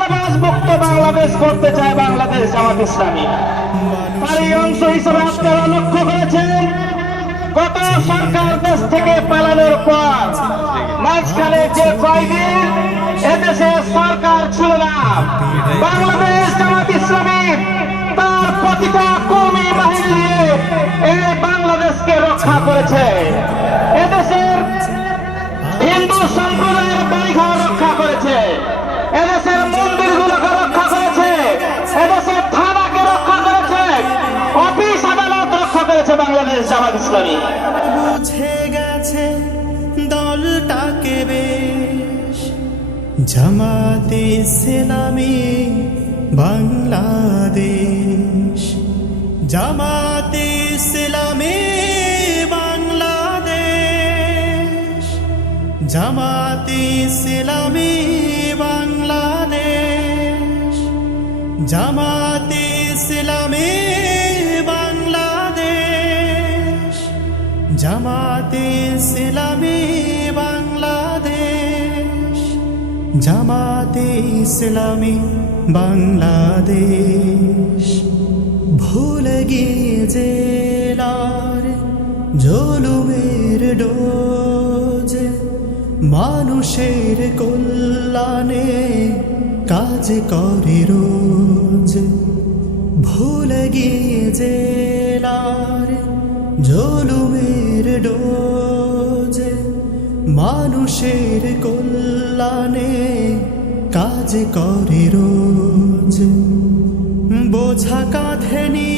বাংলাদেশ করতে চায় বাংলাদেশ জামাত ইসলামী। অংশ হিসেবে আপনারা লক্ষ্য করেছেন, গত সরকার দেশ থেকে পালানোর পর মাঝখানে যে কয়দিন এদেশে সরকার ছিল না, বাংলাদেশ ইসলামী বুঝে গেছে দলটাকে বেশ। জামাতে ইসলামী বাংলাদেশ। জামাতে ইসলামী বাংলাদেশ। জামাতে ইসলামী বাংলাদেশ। জামাতে ইসলামী জামাতে ইসলামী বাংলাদেশ, জামাতে ইসলামী বাংলাদেশ। ভুলে গিয়ে জেলার জলুমের ডোজ মানুষের কল্যাণে কাজ করে রোজ। ভুলে গিয়ে জেলার জলুমের ডোজ মানুষের কল্যাণে কাজ করে রোজ। বোঝা কাঁধে নিয়ে